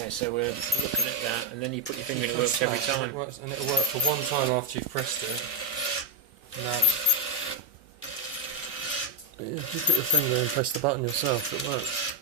Okay, so we're looking at that, and then you put your finger in, it works every time. And it'll work for one time after you've pressed it. Now, yeah, if you put your finger and press the button yourself, it works.